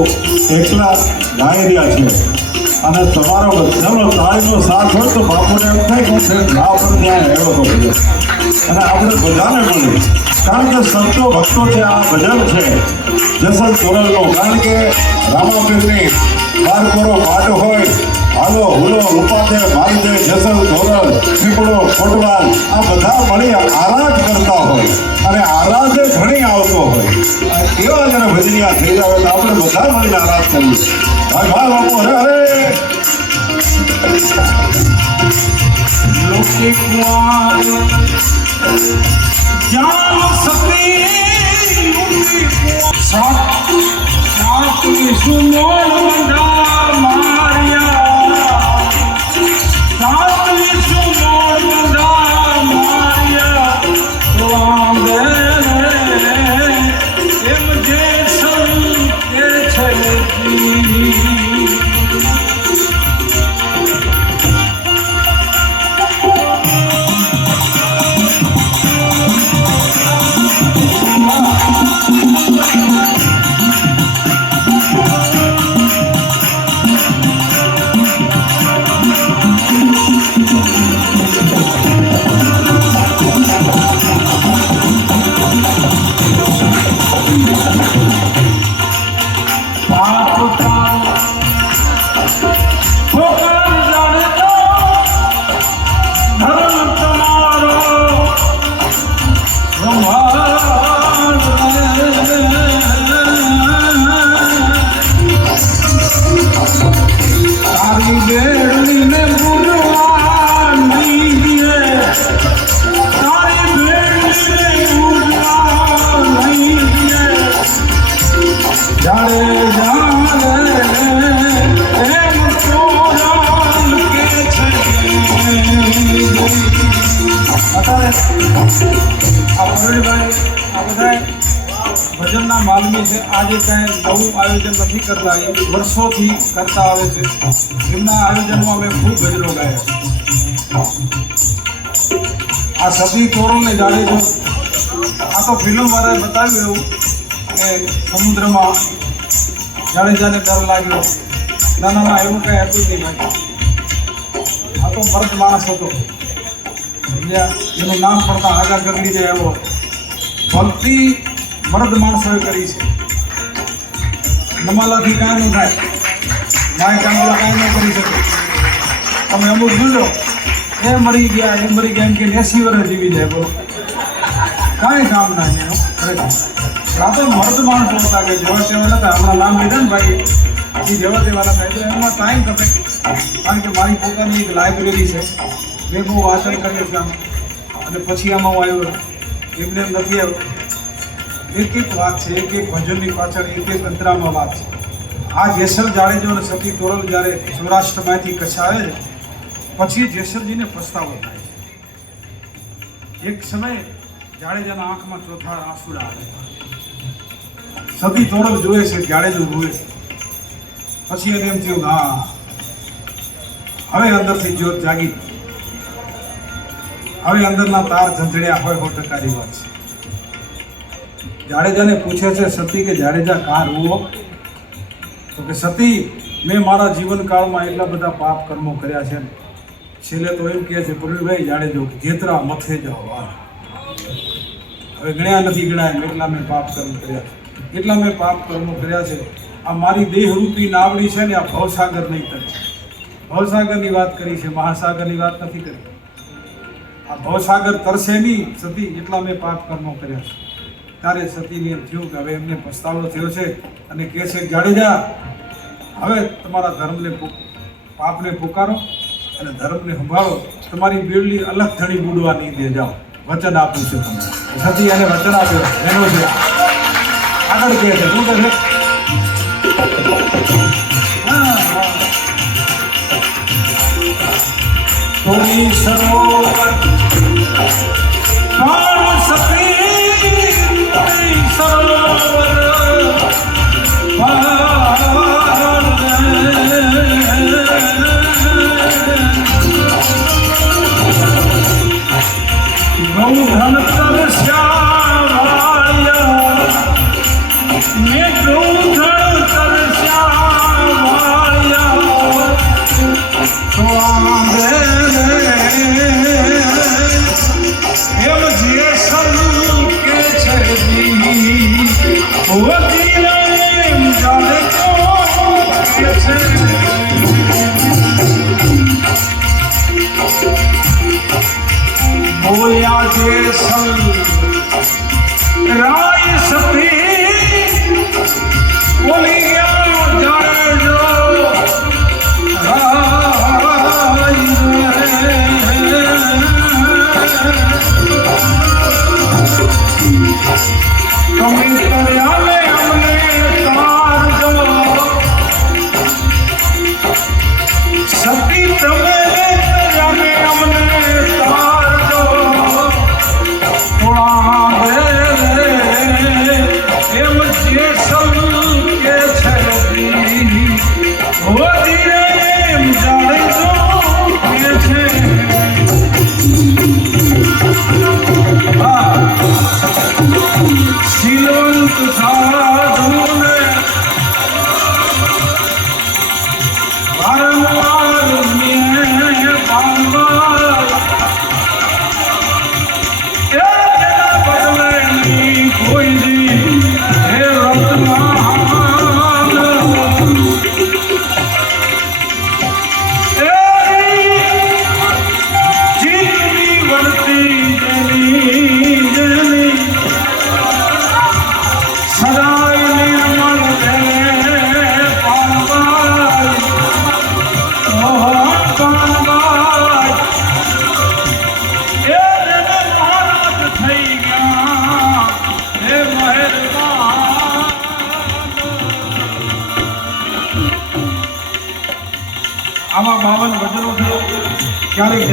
બાપુ એકલા ગાઈ રહ્યા છે. અને તમારો બધાનો તાળીનો સાથ હોય તો બાપુને એમ થાય કે ના પણ ત્યાં આવ્યો હતો ભજન અને આપણે બધાને મળે કારણ કે સંતો ભક્તો છે, આ ભજન છે. જસલ સોરલનો કારણ કે રામાપીરની બાર કોરો પાટ હોય. હાલો, હુલો રૂપાતે માલદે જસલ ધોરણ પીપળો કોટવાલ. આ બધા મળી આરાધ કરતા હોય અને આરાધે ઘણી આવતો હોય. એવા જરા ભજનિયા થઈ જાવ તો આપણે બધા મળીને આરાધ કરીએ. હા બાપુ, હરે હરે. લોકે કુંવાર સતી સાત વિષ્ણુ મોડા આ પરણભાઈ આ બધા ભજનના માલમી છે આજે કાંઈ નવું આયોજન નથી કરતા એ વર્ષોથી કરતા આવે છે એમના આયોજનમાં અમે ખૂબ ભજનો ગાયા આ સતી તોરણને જાણે જો આ તો ફિલ્મ વાળાએ બતાવ્યું એવું કે સમુદ્રમાં જાડેજાને ડર લાગ્યો ના ના ના એવું કંઈ હતું જ નહીં ભાઈ આ તો મર્દ માણસ હતો સમજ્યા એનું નામ પડતા આગળ ગગડી જાય એવો ભક્તિ મરદ માણસોએ કરી છે. નમાલાથી કાંઈ ન થાય. માય કામલા કાંઈ ન કરી શકે. તમે અમુક જોજો. એ મરી ગયા, એ મરી ગયા એમ કે એસી વર્ષ જીવી જાય, બોલો. કાંઈ કામ ના એનું. ખરેખર રાતે મરદ માણસો હતા કે જેવા તેવા નતા. હમણાં નામ લીધા ને ભાઈ એ જેવા તેવા નતા. એટલે એમાં ટાઈમ કપે કારણ કે મારી પોતાની એક લાઇબ્રેરી છે. મેં બહુ વાંચન કર્યું છે અને પછી આમાં હું આવ્યો એમને એમ નથી એક એક વાત છે, એક એક ભજનની પાછળ, એક એક અંતરામાં વાત છે. આ જેસલ જાડેજો અને સતી તોરલ જ્યારે સૌરાષ્ટ્રમાંથી કચ્છ આવે છે, પછી જેસલજીને પસ્તાવો થાય છે. એક સમયે જાડેજાના આંખમાં ચોથા આંસુડા આવે સતી તોરલ જોવે છે, જાડેજો જોવે છે. પછી એને એમ થયું હા હવે અંદરથી જ્યોત જાગી. હવે અંદરના તાર ઝંઝડ્યા હોય સો ટકાની વાત છે. જાડેજાને પૂછે છે, સતી, કે જાડેજા કા રૂવો તો કે, સતી, મેં મારા જીવનકાળમાં એટલા બધા પાપ કર્મો કર્યા છે ને, છેલ્લે તો એમ કહે છે, પ્રવીણભાઈ, જાડેજો જેતરા મથે જાઓ હવે ગણ્યા નથી ગણાય એટલા મેં પાપ કર્મ કર્યા છે. એટલા મેં પાપ કર્મો કર્યા છે. આ મારી દેહરૂપી નાવડી છે ને, આ ભવસાગર નહીં કરે ભવસાગરની વાત કરી છે, મહાસાગરની વાત નથી કરી. આ ભવસાગર તરસે નહીં. સતી, એટલા મેં પાપ કર્મો કર્યા છે. ત્યારે સતીને એમ થયું કે હવે એમને પસ્તાવો થયો છે અને કહે છે, જાડેજા, હવે તમારા ધર્મને પાપને પુકારો અને ધર્મને સંભાળો. તમારી બેવલી અલગ ધણી બુડવા નહીં દે જાઓ. વચન આપ્યું છે તમને. સતી એને વચન આપ્યો. એનો છે. આગળ કહે છે, શું કહે છે. સરોવર Normal Sunday.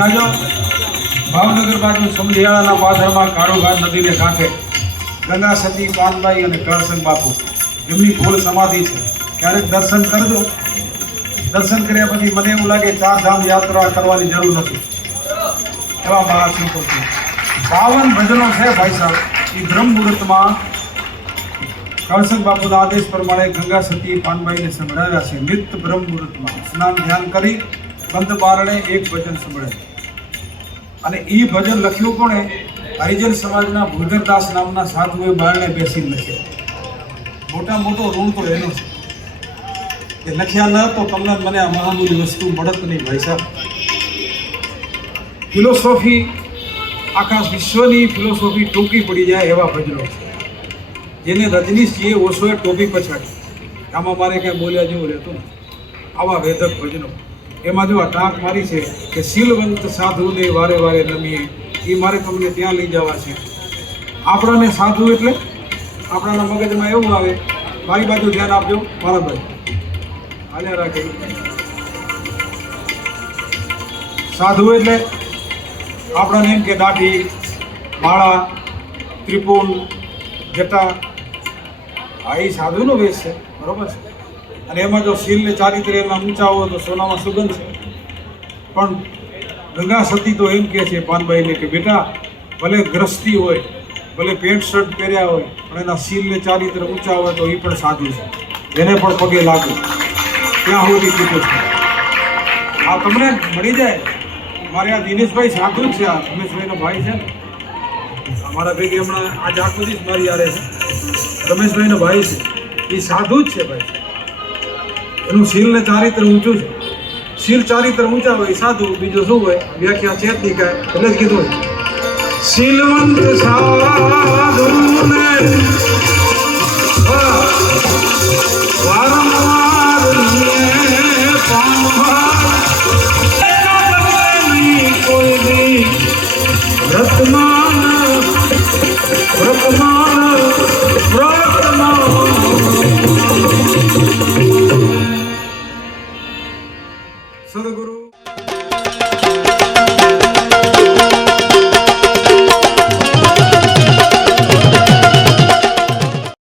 ક્યારેક ભાવનગર બાજુ સમઢિયાળાના પાથરમાં કાળોઘાટ નદીને કાંઠે ગંગા સતી, પાનબાઈ અને કરસન બાપુ. એમની ભૂલ સમાધિ છે. ક્યારેક દર્શન કરજો. દર્શન કર્યા પછી મને એવું લાગે ચાર ધામ યાત્રા કરવાની જરૂર નથી. એવા મારા સંતો છે. બાવન ભજનો છે ભાઈ સાહેબ. એ બ્રહ્મ મુહૂર્તમાં કળસંગ બાપુના આદેશ પ્રમાણે ગંગા સતી પાનભાઈને સંભળાવ્યા છે. નિત્ય બ્રહ્મ મુહૂર્તમાં સ્નાન ધ્યાન કરી, બંધ બારણે એક ભજન સંભળાય. અને એ ભજન લખ્યું કોણે? હરિજન સમાજના ભૂધરદાસ નામના સાધુએ બારણે બેસીને લખ્યા. મોટા મોટો ઋણ તો એનો છે. કે લખ્યા ન તો તમને મને આ મહામૂલી વસ્તુ મળત નહીં ભાઈ સાહેબ ફિલોસોફી આખા વિશ્વની ફિલોસોફી ટૂંકી પડી જાય એવા ભજનો છે. જેને રજનીશજીએ ઓશોએ ટોપી પછાડી. આમાં મારે કાંઈ બોલ્યા જેવું રહેતું આવા વેધક ભજનો. એમાં જો આ ટાંક મારી છે કે શીલવંત સાધુને વારે વારે નમીએ, એ મારે તમને ત્યાં લઈ જવા છે. આપણાને સાધુ એટલે આપણાના મગજમાં એવું આવે, મારી બાજુ ધ્યાન આપજો, મારા બાજુ હાલ્યા રાખે. સાધુ એટલે આપણાને એમ કે દાઢી, માળા ત્રિપુણ જટા. આ એ સાધુનો વેશ છે, બરોબર છે. અને એમાં જો શીલને ચારિત્ર એમાં ઊંચા હોય તો સોનામાં સુગંધ છે. પણ ગંગા સતી તો એમ કહે છે પાનબાઈને કે બેટા, ભલે ગ્રસ્તી હોય, ભલે પેન્ટ શર્ટ પહેર્યા હોય, પણ એના શીલને ચારિત્ર ઊંચા હોય તો એ પણ સાધુ છે. એને પણ પગે લાગુ. ત્યાં સુધી કીધું છે. આ તમને મળી જાય? મારે આ દિનેશભાઈ સાધુ છે, આ રમેશભાઈનો ભાઈ છે ને. અમારા ભેગી હમણાં આજે આખો દિવસ મારી યારે છે. રમેશભાઈનો ભાઈ છે. એ સાધુ જ છે ભાઈ. એનું શીલ ને ચારિત્ર ઊંચું છે. શીલ ચારિત્ર ઊંચા હોય, સાધુ, બીજો શું હોય? વ્યાખ્યા છે જ નહીં કાંઈ, એટલે જ કીધું શીલવંત સાધુ વારંવાર કોઈ